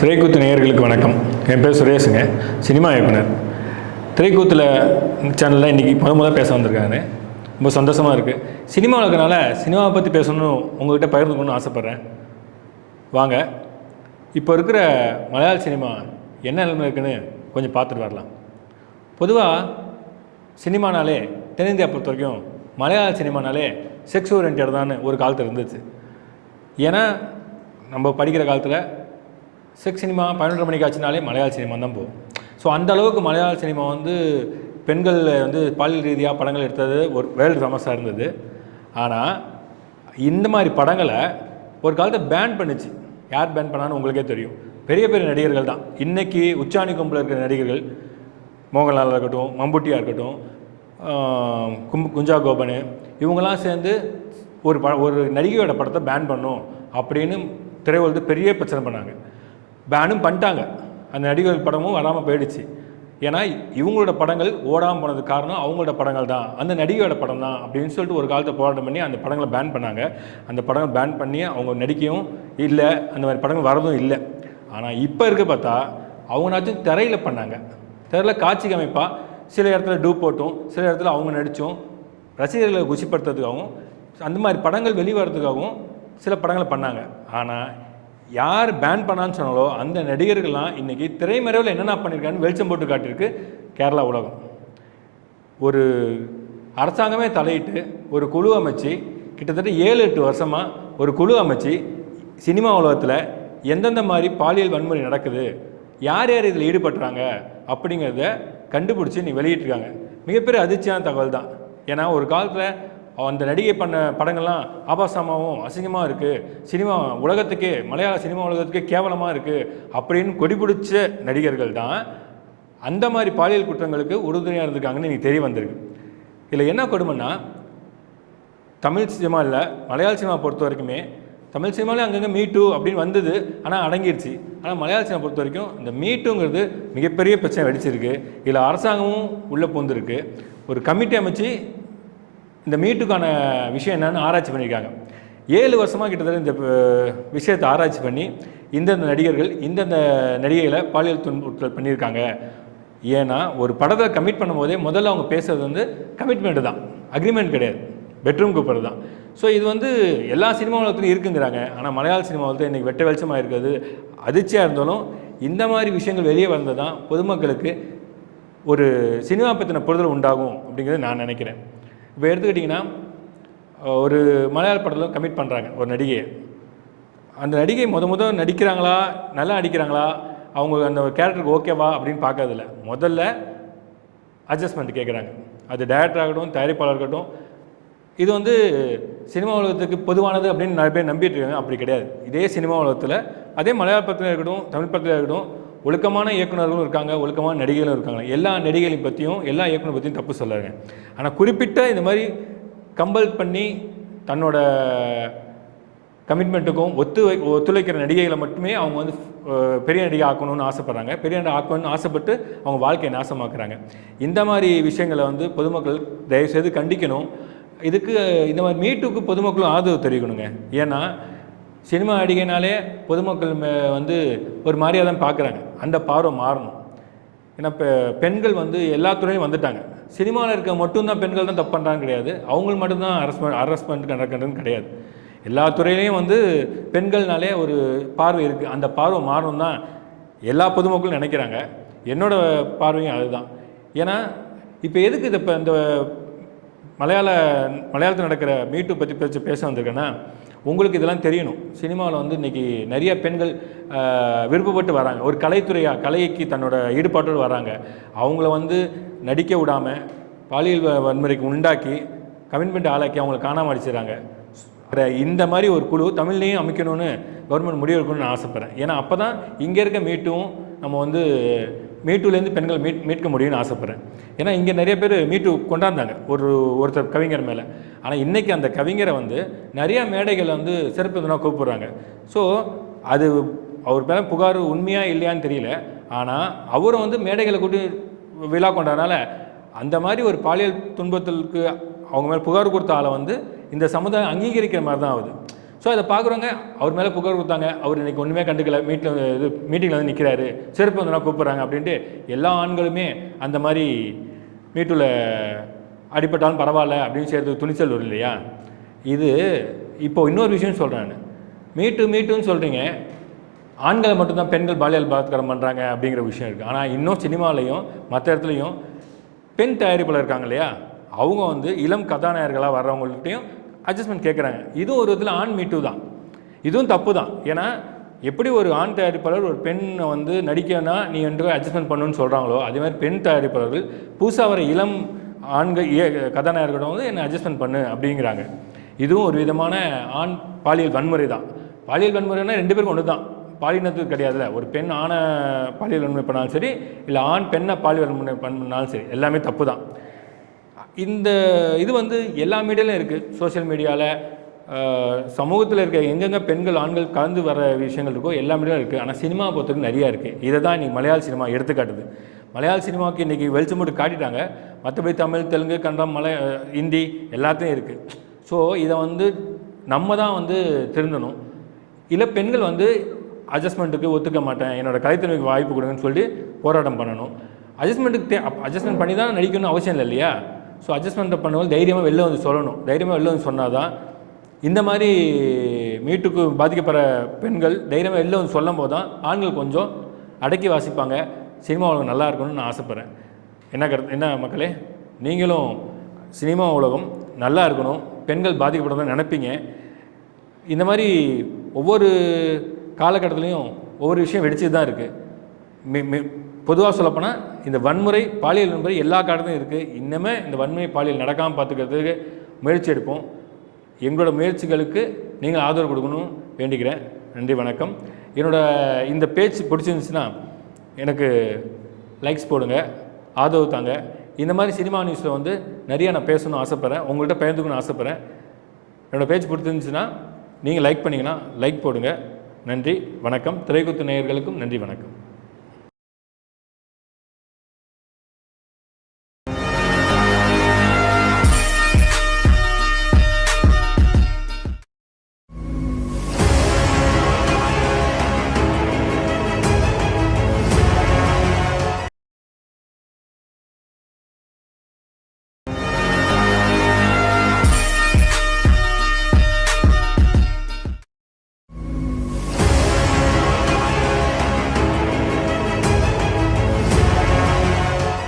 திரைக்கூத்து நேயர்களுக்கு வணக்கம். என் பேர் சுரேஷுங்க, சினிமா இயக்குனர். திரைக்கூத்தில் சேனலில் இன்றைக்கி முதல் பேச வந்திருக்காங்க. ரொம்ப சந்தோஷமாக இருக்குது. சினிமாவில் இருக்கனால சினிமாவை பற்றி பேசணும்னு உங்கள்கிட்ட பகிர்ந்துக்கணும்னு ஆசைப்பட்றேன். வாங்க, இப்போ இருக்கிற மலையாள சினிமா என்ன நிலைமை இருக்குன்னு கொஞ்சம் பார்த்துட்டு வரலாம். பொதுவாக சினிமானாலே தென்னிந்தியா பொறுத்த வரைக்கும் மலையாள சினிமானாலே செக்ஸ் ஓரியன்டட் தான் ஒரு காலத்தில் இருந்துச்சு. ஏன்னா நம்ம படிக்கிற காலத்தில் செக்ஸ் சினிமா 11:30 மணிக்கு ஆச்சுனாலே மலையாள சினிமா தான் போகும். ஸோ அந்த அளவுக்கு மலையாள சினிமா வந்து பெண்கள் வந்து பாலியல் ரீதியாக படங்கள் எடுத்தது ஒரு வேர்ல்டு ஃபேமஸாக இருந்தது. ஆனால் இந்த மாதிரி படங்களை ஒரு காலத்தை பேன் பண்ணிச்சு. யார் பேன் பண்ணான்னு உங்களுக்கே தெரியும். பெரிய பெரிய நடிகர்கள் தான். இன்றைக்கி உச்சாணி கும்பலில் இருக்கிற நடிகர்கள், மோகன்லாலாக இருக்கட்டும், மம்புட்டியாக இருக்கட்டும், குஞ்சா கோபன், இவங்கெல்லாம் சேர்ந்து ஒரு நடிகையோட படத்தை பேன் பண்ணும் அப்படின்னு திரையுலகத்து பெரிய பிரச்சனை பண்ணாங்க. பேனும் பண்ணிட்டாங்க. அந்த நடிகர்கள் படமும் வராமல் போயிடுச்சு. ஏன்னா இவங்களோட படங்கள் ஓடாமல் போனதுக்கு காரணம் அவங்களோட படங்கள் தான், அந்த நடிகையோட படம் தான் அப்படின்னு சொல்லிட்டு ஒரு காலத்தை போராட்டம் பண்ணி அந்த படங்களை பேன் பண்ணாங்க. அந்த படங்கள் பேன் பண்ணி அவங்க நடிக்கையும் இல்லை, அந்த மாதிரி படங்கள் வரதும் இல்லை. ஆனால் இப்போ இருக்க பார்த்தா அவங்கனாச்சும் திரையில் பண்ணாங்க. திரையில் காட்சிக்கு அமைப்பாக சில இடத்துல டூப் போட்டும், சில இடத்துல அவங்க நடித்தும் ரசிகர்களை குஷிப்படுத்துறதுக்காகவும் அந்த மாதிரி படங்கள் வெளிவரதுக்காகவும் சில படங்களை பண்ணாங்க. ஆனால் யார் பேன் பண்ணான்னு சொன்னாலோ அந்த நடிகர்கள்லாம் இன்றைக்கி திரைமறைவில் என்னென்ன பண்ணியிருக்கான்னு வெளிச்சம் போட்டு காட்டியிருக்கு கேரளா உலகம். ஒரு அரசாங்கமே தலையிட்டு ஒரு குழு அமைச்சு கிட்டத்தட்ட 7-8 வருஷமாக ஒரு குழு அமைச்சு சினிமா உலகத்தில் எந்தெந்த மாதிரி பாலியல் வன்முறை நடக்குது, யார் யார் இதில் ஈடுபட்டுறாங்க அப்படிங்கிறத கண்டுபிடிச்சி நீ வெளியிட்டிருக்காங்க. மிகப்பெரிய அதிர்ச்சியான தகவல் தான். ஏன்னா ஒரு காலத்தில் அந்த நடிகை பண்ண படங்கள்லாம் ஆபாசமாகவும் அசிங்கமாக இருக்குது, சினிமா உலகத்துக்கே, மலையாள சினிமா உலகத்துக்கே கேவலமாக இருக்குது அப்படின்னு கொடிபிடிச்ச நடிகர்கள் தான் அந்த மாதிரி பாலியல் குற்றங்களுக்கு உறுதுணையாக இருந்திருக்காங்கன்னு எனக்கு தெரிய வந்திருக்கு. இதில் என்ன கொடுமைன்னா, தமிழ் சினிமா இல்லை, மலையாள சினிமா பொறுத்த வரைக்குமே, தமிழ் சினிமாவிலே அங்கங்கே மீட்டு அப்படின்னு வந்தது, ஆனால் அடங்கிடுச்சு. ஆனால் மலையாள சினிமா பொறுத்த வரைக்கும் இந்த மீட்டுங்கிறது மிகப்பெரிய பிரச்சனை வெடிச்சிருக்கு. இதில் அரசாங்கமும் உள்ளே பூந்துருக்கு. ஒரு கமிட்டி அமைச்சு இந்த மீட்டுக்கான விஷயம் என்னன்னு ஆராய்ச்சி பண்ணியிருக்காங்க. 7 வருஷமாக கிட்டத்தட்ட இந்த விஷயத்தை ஆராய்ச்சி பண்ணி இந்தந்த நடிகர்கள் இந்தந்த நடிகைகளை பாலியல் துன்புறுத்தல் பண்ணியிருக்காங்க. ஏன்னா ஒரு படத்தை கமிட் பண்ணும்போதே முதல்ல அவங்க பேசுகிறது வந்து கமிட்மெண்ட்டு தான், அக்ரிமெண்ட் கிடையாது, பெட்ரூம் கூப்பிட்றது தான். ஸோ இது வந்து எல்லா சினிமா உலகத்துலையும் இருக்குங்கிறாங்க. ஆனால் மலையாள சினிமா உலகத்தில் இன்றைக்கி வெட்ட வெளிச்சமாக இருக்கிறது அதிர்ச்சியாக இருந்தாலும் இந்த மாதிரி விஷயங்கள் வெளியே வந்தது தான் பொதுமக்களுக்கு ஒரு சினிமா பற்றின புரிதல் உண்டாகும் அப்படிங்கிறது நான் நினைக்கிறேன். இப்போ எடுத்துக்கிட்டிங்கன்னா, ஒரு மலையாள படத்தில் கமிட் பண்ணுறாங்க ஒரு நடிகையை. அந்த நடிகை முதல் நடிக்கிறாங்களா, நல்லா நடிக்கிறாங்களா, அவங்க அந்த கேரக்டருக்கு ஓகேவா அப்படின்னு பார்க்கறதில்ல. முதல்ல அட்ஜஸ்ட்மெண்ட் கேட்குறாங்க. அது டைரக்டர் ஆகட்டும், தயாரிப்பாளர் இருக்கட்டும். இது வந்து சினிமா உலகத்துக்கு பொதுவானது அப்படின்னு நிறைய பேர் நம்பிட்டு இருக்காங்க. அப்படி கிடையாது. இதே சினிமா உலகத்தில், அதே மலையாள படத்தில் இருக்கட்டும், தமிழ் படத்தில் இருக்கட்டும், ஒழுக்கமான இயக்குநர்களும் இருக்காங்க, ஒழுக்கமான நடிகைகளும் இருக்காங்க. எல்லா நடிகைகளையும் பற்றியும் எல்லா இயக்குனர் பற்றியும் தப்பு சொல்லாங்க. ஆனால் குறிப்பிட்ட இந்த மாதிரி கம்பல் பண்ணி தன்னோட கமிட்மெண்ட்டுக்கும் ஒத்துழைக்கிற நடிகைகளை மட்டுமே அவங்க வந்து பெரிய நடிகை ஆக்கணும்னு ஆசைப்பட்றாங்க. பெரிய நடிகை ஆக்கணும்னு ஆசைப்பட்டு அவங்க வாழ்க்கையை நாசமாக்குறாங்க. இந்த மாதிரி விஷயங்களை வந்து பொதுமக்கள் தயவுசெய்து கண்டிக்கணும். இதுக்கு இந்த மாதிரி மீட்டுக்கு பொதுமக்களும் ஆதரவு தெரிவிக்கணுங்க. ஏன்னா சினிமா நடிகைனாலே பொதுமக்கள் வந்து ஒரு மாதிரியாக தான் பார்க்குறாங்க. அந்த பார்வை மாறணும். ஏன்னா இப்போ பெண்கள் வந்து எல்லா துறையிலும் வந்துட்டாங்க. சினிமாவில் இருக்க மட்டும்தான் பெண்கள் தான் தப்பு பண்ணுறாங்க கிடையாது, அவங்க மட்டும்தான் அரஸ்மெண்ட் நடக்கிறதுன்னு கிடையாது. எல்லா துறையிலையும் வந்து பெண்கள்னாலே ஒரு பார்வை இருக்குது. அந்த பார்வை மாறணும் தான் எல்லா பொதுமக்களும் நினைக்கிறாங்க. என்னோடய பார்வையும் அதுதான். ஏன்னா இப்போ எதுக்கு இதை இப்போ இந்த மலையாளத்தில் நடக்கிற மீட்டு பற்றி பேச வந்திருக்கேன்னா, உங்களுக்கு இதெல்லாம் தெரியணும். சினிமாவில் வந்து இன்றைக்கி நிறைய பெண்கள் விருப்பப்பட்டு வராங்க. ஒரு கலைக்கு தன்னோட ஈடுபாட்டோடு வராங்க. அவங்கள வந்து நடிக்க விடாமல் பாலியல் வன்முறைக்கு உண்டாக்கி கமிட்மெண்ட் ஆளாக்கி அவங்கள காணாமல் அடிச்சிடறாங்க. இந்த மாதிரி ஒரு குழு தமிழ்லேயும் அமைக்கணும்னு கவர்மெண்ட் முடிவு எடுக்கணும்னு நான் ஆசைப்பட்றேன். ஏன்னா அப்போ தான் இங்கே இருக்க மீட்டும் நம்ம வந்து மீட்டுலேருந்து பெண்கள் மீட்க முடியும்னு ஆசைப்பட்றேன். ஏன்னா இங்கே நிறைய பேர் மீட்டு கொண்டாந்தாங்க ஒருத்தர் கவிஞர் மேலே. ஆனால் இன்றைக்கி அந்த கவிஞரை வந்து நிறையா மேடைகளை வந்து சிறப்பு தினம் கூப்பிட்றாங்க. ஸோ அது அவர் மேலே புகார் உண்மையாக இல்லையான்னு தெரியல. ஆனால் அவரும் வந்து மேடைகளை கூட்டி விழா கொண்டதுனால அந்த மாதிரி ஒரு பாலியல் துன்பத்திற்கு அவங்க மேலே புகார் கொடுத்த ஆளை வந்து இந்த சமுதாயம் அங்கீகரிக்கிற மாதிரி தான் ஆகுது. ஸோ அதை பார்க்குறவங்க அவர் மேலே புகார் கொடுத்தாங்க, அவர் இன்றைக்கி ஒன்றுமே கண்டுக்கல, மீட்டிங்கில் வந்து நிற்கிறாரு, செருப்பு வந்து கூப்பிட்றாங்க அப்படின்ட்டு எல்லா ஆண்களுமே அந்த மாதிரி மீட்டுல அடிப்பட்டாலும் பரவாயில்ல அப்படின்னு செய்கிறதுக்கு துணிச்சல் வரும் இல்லையா? இது இப்போ இன்னொரு விஷயம் சொல்கிறேன், மீட்டுன்னு சொல்கிறீங்க, ஆண்களை மட்டும்தான் பெண்கள் பாலியல் பலாத்காரம் பண்ணுறாங்க அப்படிங்கிற விஷயம் இருக்குது. ஆனால் இன்னும் சினிமாலையும் மற்ற இடத்துலையும் பெண் தயாரிப்பாளர் இருக்காங்க இல்லையா, அவங்க வந்து இளம் கதாநாயகர்களாக வர்றவங்கள்ட்டையும் அட்ஜஸ்ட்மெண்ட் கேட்குறாங்க. இதுவும் ஒரு விதத்தில் ஆண் மீட்டு தான், இதுவும் தப்பு தான். ஏன்னா எப்படி ஒரு ஆண் தயாரிப்பாளர் ஒரு பெண்ணை வந்து நடிக்கனா நீ என்று அட்ஜஸ்ட்மெண்ட் பண்ணணுன்னு சொல்கிறாங்களோ, அதே மாதிரி பெண் தயாரிப்பாளர்கள் புதுசாக வர இளம் ஆண்கள் கதாநாயகர்களிடம் வந்து என்னை அட்ஜஸ்ட்மெண்ட் பண்ணு அப்படிங்கிறாங்க. இதுவும் ஒரு விதமான ஆண் பாலியல் வன்முறை தான். பாலியல் வன்முறைனா ரெண்டு பேருக்கும் ஒன்று தான், பாலினத்துக்கு கிடையாதுல்ல. ஒரு பெண் ஆணை பாலியல் வன்முறை பண்ணாலும் சரி, இல்லை ஆண் பெண்ணை பாலியல் வன்முறை பண்ணாலும் சரி, எல்லாமே தப்பு தான். இந்த இது வந்து எல்லா மீடியாலையும் இருக்குது, சோஷியல் மீடியாவில், சமூகத்தில் இருக்க எங்கெங்கே பெண்கள் ஆண்கள் கலந்து வர விஷயங்கள் இருக்கோ எல்லா மீடியாவும் இருக்குது. ஆனால் சினிமாவை பொறுத்தவரைக்கும் நிறையா இருக்குது. இதை தான் இன்றைக்கி மலையாள சினிமா எடுத்துக்காட்டுது. மலையாள சினிமாவுக்கு இன்றைக்கி வெளிச்சம் போட்டு காட்டிட்டாங்க, மற்றபடி தமிழ், தெலுங்கு, கன்னடம், ஹிந்தி எல்லாத்தையும் இருக்குது. ஸோ இதை வந்து நம்ம தான் வந்து திருந்தணும். இல்லை பெண்கள் வந்து அட்ஜஸ்ட்மெண்ட்டுக்கு ஒத்துக்க மாட்டேன், என்னோடய கலைத்திறமைக்கு வாய்ப்பு கொடுங்கன்னு சொல்லிட்டு போராட்டம் பண்ணணும். அட்ஜஸ்ட்மெண்ட் பண்ணி தான் நடிக்கணும்னு அவசியம் இல்லை இல்லையா? ஸோ அட்ஜஸ்ட்மெண்ட் பண்ணும்போது தைரியமாக வெளில வந்து சொல்லணும். தைரியமாக வெளில வந்து சொன்னால் தான் இந்த மாதிரி மீட்டுக்கு பாதிக்கப்படுற பெண்கள் தைரியமாக வெளில வந்து சொல்லும் போது தான் ஆண்கள் கொஞ்சம் அடக்கி வாசிப்பாங்க. சினிமா உலகம் நல்லா இருக்கணும்னு நான் ஆசைப்பட்றேன். என்ன மக்களே, நீங்களும் சினிமா உலகம் நல்லா இருக்கணும், பெண்கள் பாதிக்கப்படுறதுன்னு நினைப்பீங்க. இந்த மாதிரி ஒவ்வொரு காலகட்டத்துலேயும் ஒவ்வொரு விஷயம் வெடிச்சு தான் இருக்குது. பொதுவாக சொல்லப்போனால் இந்த வன்முறை, பாலியல் வன்முறை எல்லா காலத்துலையும் இருக்குது. இன்னுமே இந்த வன்முறை பாலியல் நடக்காமல் பார்த்துக்கிறதுக்கு முயற்சி எடுப்போம். எங்களோட முயற்சிகளுக்கு நீங்கள் ஆதரவு கொடுக்கணும் வேண்டிக்கிறேன். நன்றி, வணக்கம். இந்த பேச்சு பிடிச்சிருந்துச்சுன்னா எனக்கு லைக்ஸ் போடுங்க, ஆதரவு தாங்க. இந்த மாதிரி சினிமா நியூஸில் வந்து நிறையா நான் பேசணும்னு ஆசைப்பட்றேன், உங்கள்கிட்ட பகிர்ந்துக்கணும்னு ஆசைப்பட்றேன். என்னோடய பேச்சு பிடிச்சிருந்துச்சுன்னா நீங்கள் லைக் பண்ணிங்கன்னா லைக் போடுங்க. நன்றி, வணக்கம். திரைக்கூத்து நேயர்களுக்கும் நன்றி, வணக்கம்.